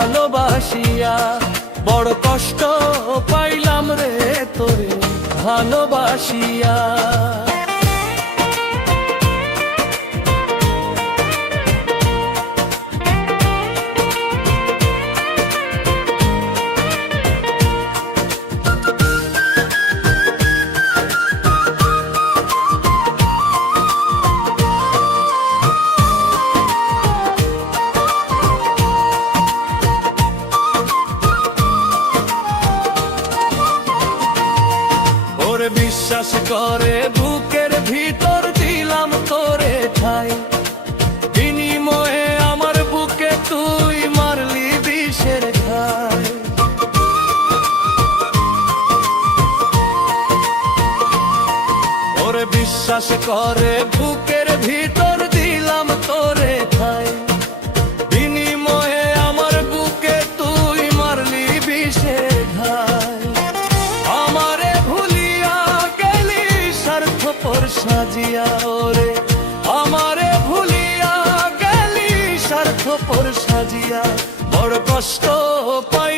ভালোবাসিয়া, বড় কষ্ট পাইলাম রে তোরে ভালোবাসিয়া। বিশ্বাস করে বুকের ভিতর দিলাম তোরে ঠাই, বিনিময়ে আমার বুকে তুই মারলি বিষের ঘাই। ওরে বিশ্বাস করে বুকের ভিতর দিলাম তোরে ঠাই, বিনিময়ে আমার বুকে তুই মারলি বিষের ঘাই। সাজিয়া ওরে আমারে ভুলিয়া গেলি স্বার্থপর সাজিয়া, বড় কষ্ট পাই